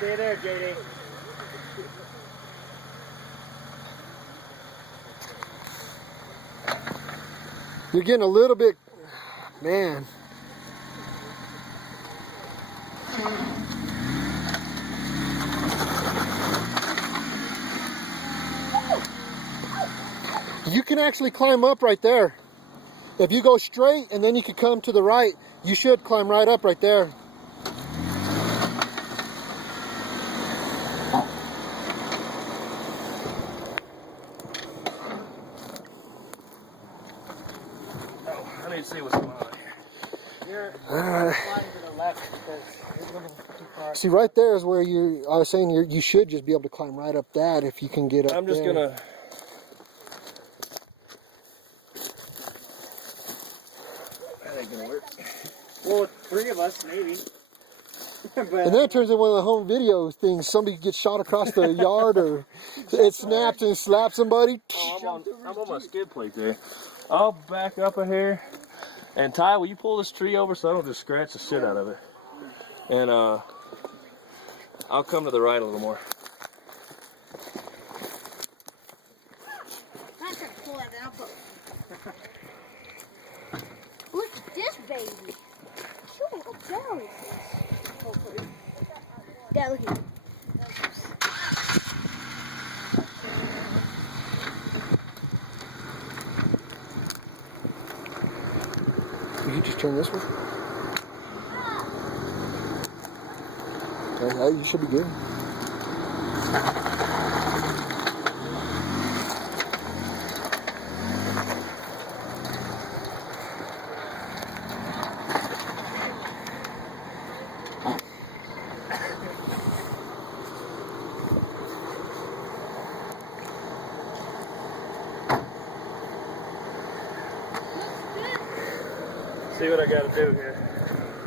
Stay there, JD. You're getting a little bit, man. You can actually climb up right there. If you go straight and then you can come to the right, you should climb right up right there. Oh, I need to see what's going on here. You're flying to the left because you're going too far. See, right there is where I was saying you should just be able to climb right up that if you can get up I'm just there. gonna. That ain't gonna work. Well, 3 of us, maybe. And then it turns into one of the home videos things. Somebody gets shot across the yard, or it snaps and slaps somebody. Oh, I'm on my skid plate there. I'll back up a here. And Ty, will you pull this tree over so I don't just scratch the shit out of it? And I'll come to the right a little more. I'm trying to pull it out, but look at this baby. Shoot, look down. Yeah, look at it. Did you just turn this one? Okay, you should be good. See what I gotta do here.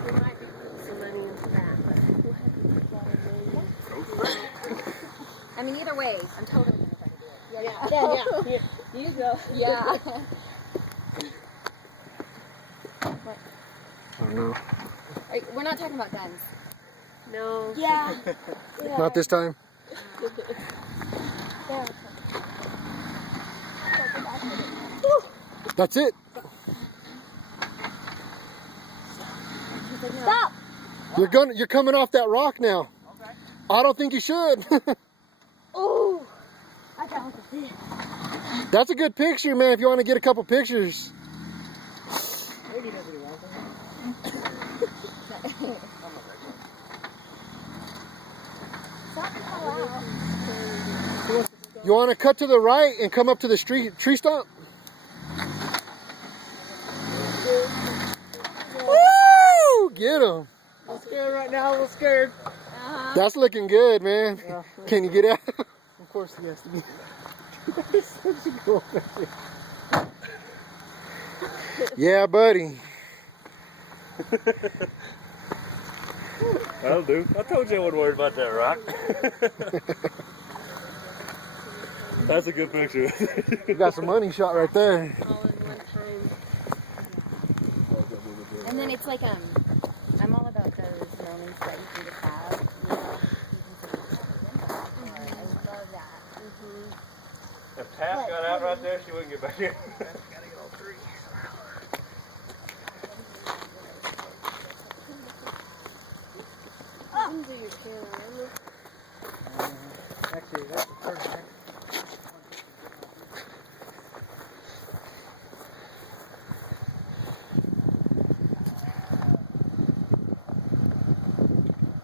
We might be putting some money into that, but we'll have to put that in there. I mean, either way, I'm totally gonna try to do it. Yeah. Here, you go. Yeah. What? I don't know. We're not talking about guns. No. Yeah. Not this time. That's it. Stop! You're coming off that rock now. Okay. I don't think you should. Ooh! I got look at this. That's a good picture, man, if you want to get a couple pictures. Maybe he doesn't want You want to cut to the right and come up to the tree stump? Woo! Get him. I'm scared right now. I'm scared. That's looking good, man. Yeah. Can you get out? Of course he has to be. Yeah, buddy. That'll do. I told you I wasn't worried about that rock. That's a good picture. You got some money shot right there. All in one time. And then it's like, I'm all about those moments that you can just have. You know, I love that. If Taff got out right there, she wouldn't get back here. Gotta get all 3. Into your camera. Actually, that's the first thing.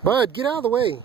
Bud, get out of the way.